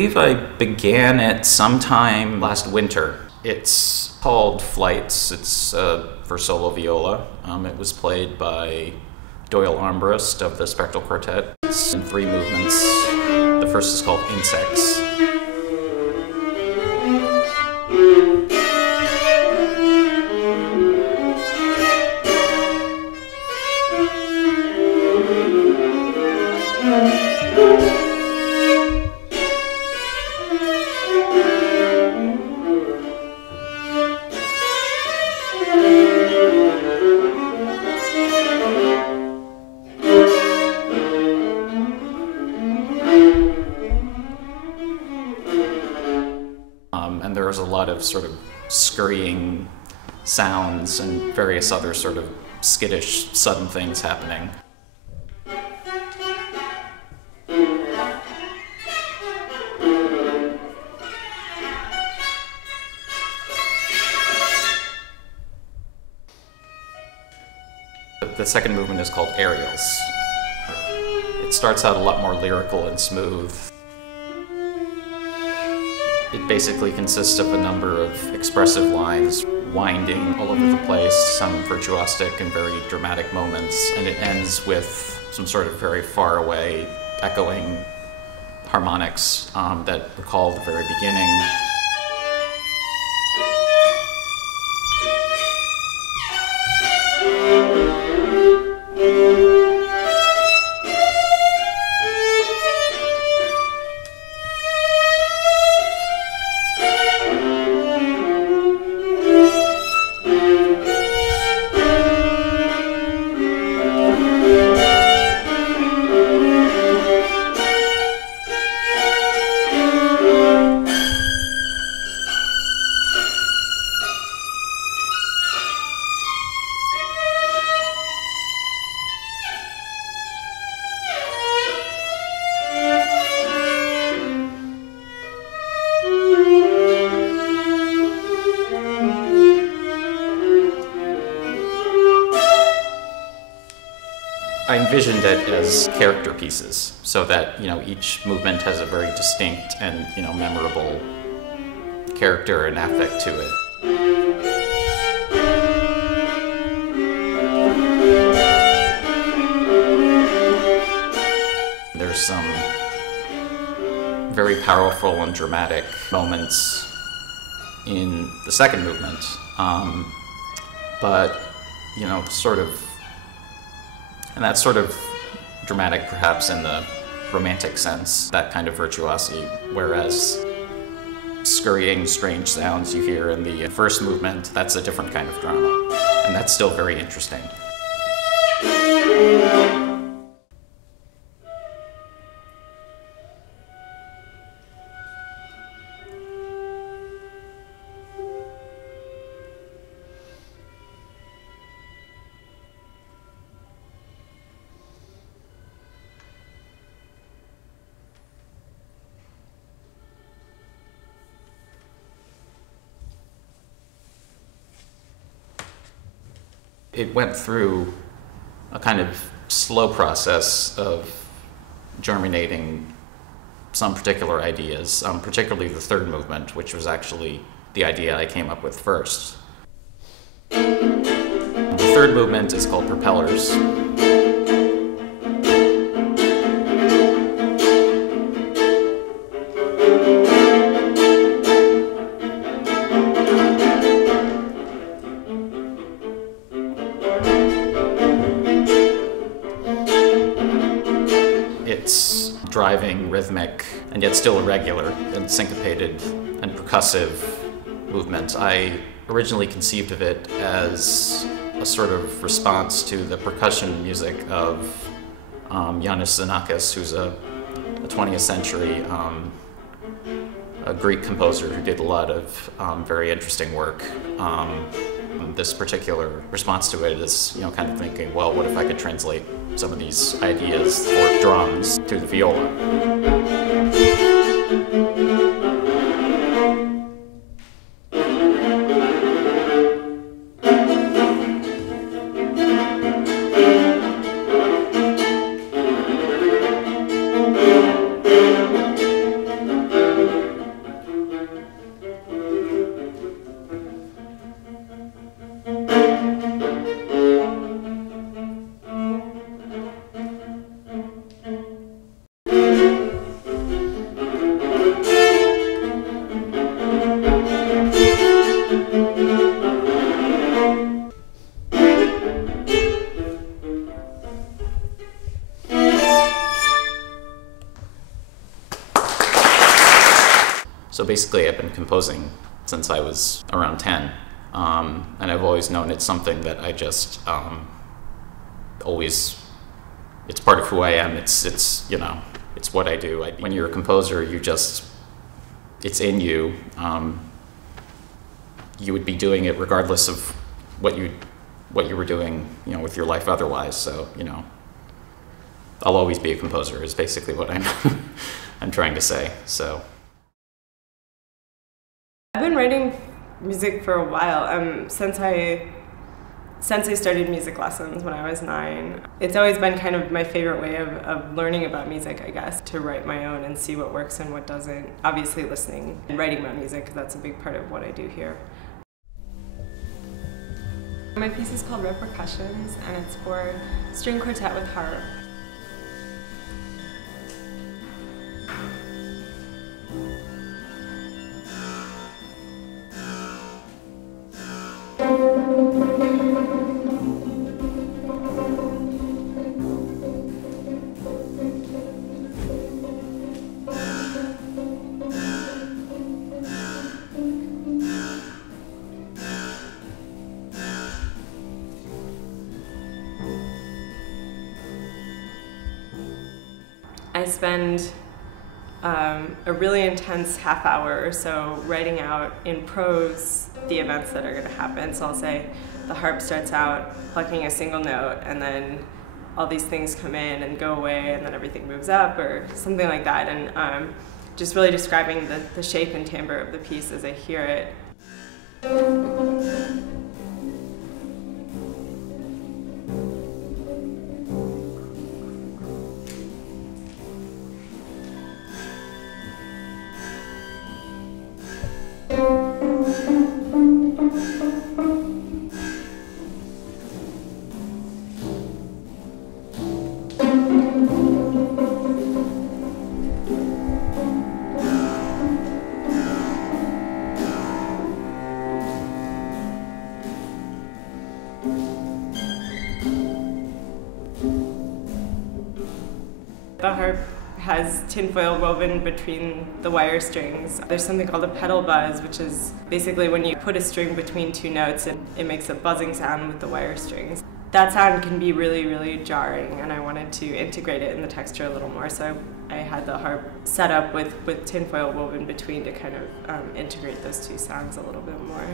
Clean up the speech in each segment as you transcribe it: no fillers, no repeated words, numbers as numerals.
believe I began it sometime last winter. It's called Flights. It's for solo viola. It was played by Doyle Armbrust of the Spectral Quartet. It's in 3 movements. The first is called Insects. And there was a lot of sort of scurrying sounds and various other sort of skittish, sudden things happening. The second movement is called Aerials. It starts out a lot more lyrical and smooth. It basically consists of a number of expressive lines winding all over the place, some virtuosic and very dramatic moments, and it ends with some sort of very far away echoing harmonics that recall the very beginning. I envisioned it as character pieces, so that each movement has a very distinct and memorable character and affect to it. There's some very powerful and dramatic moments in the second movement, but and that's sort of dramatic perhaps in the romantic sense, that kind of virtuosity, whereas scurrying, strange sounds you hear in the first movement, that's a different kind of drama, and that's still very interesting. It went through a kind of slow process of germinating some particular ideas, particularly the third movement, which was actually the idea I came up with first. The third movement is called Propellers. It's driving, rhythmic, and yet still irregular and syncopated and percussive movement. I originally conceived of it as a sort of response to the percussion music of Yannis Xenakis, who's a 20th century a Greek composer who did a lot of very interesting work. This particular response to it is, kind of thinking, well, what if I could translate some of these ideas for drums to the viola? basically I've been composing since I was around 10, and I've always known it's something that I just always, it's part of who I am. It's you know, it's what I do. When you're a composer, you just, it's in you. You would be doing it regardless of what you were doing, you know, with your life otherwise. So, you know, I'll always be a composer is basically what I'm trying to say. So I've been writing music for a while. Since I started music lessons when I was 9. It's always been kind of my favorite way of learning about music, I guess, to write my own and see what works and what doesn't. Obviously listening and writing about music, because that's a big part of what I do here. My piece is called Repercussions, and it's for string quartet with harp. I spend a really intense half hour or so writing out in prose the events that are going to happen. So I'll say the harp starts out plucking a single note, and then all these things come in and go away, and then everything moves up, or something like that. And just really describing the shape and timbre of the piece as I hear it. The harp has tinfoil woven between the wire strings. There's something called a pedal buzz, which is basically when you put a string between two notes and it makes a buzzing sound with the wire strings. That sound can be really, really jarring, and I wanted to integrate it in the texture a little more, so I had the harp set up with tinfoil woven between to kind of integrate those two sounds a little bit more.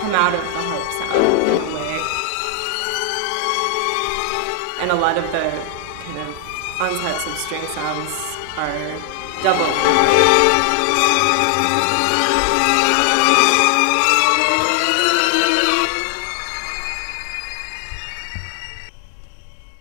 Come out of the harp sound in a way. And a lot of the kind of onsets of string sounds are double.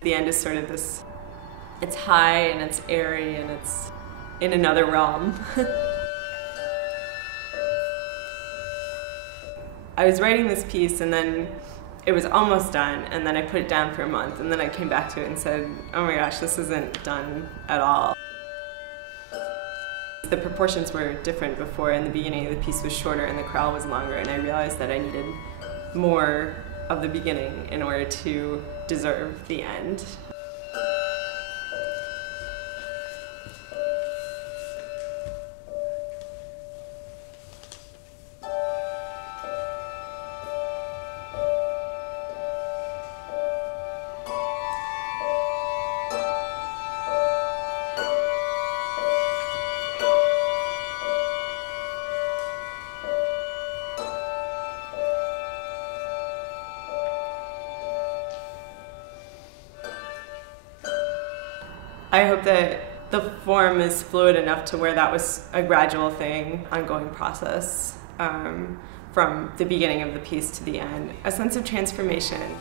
The end is sort of this, it's high and it's airy and it's in another realm. I was writing this piece and then it was almost done, and then I put it down for a month, and then I came back to it and said, oh my gosh, this isn't done at all. The proportions were different before. In the beginning, the piece was shorter and the chorale was longer, and I realized that I needed more of the beginning in order to deserve the end. I hope that the form is fluid enough to where that was a gradual thing, ongoing process from the beginning of the piece to the end. A sense of transformation.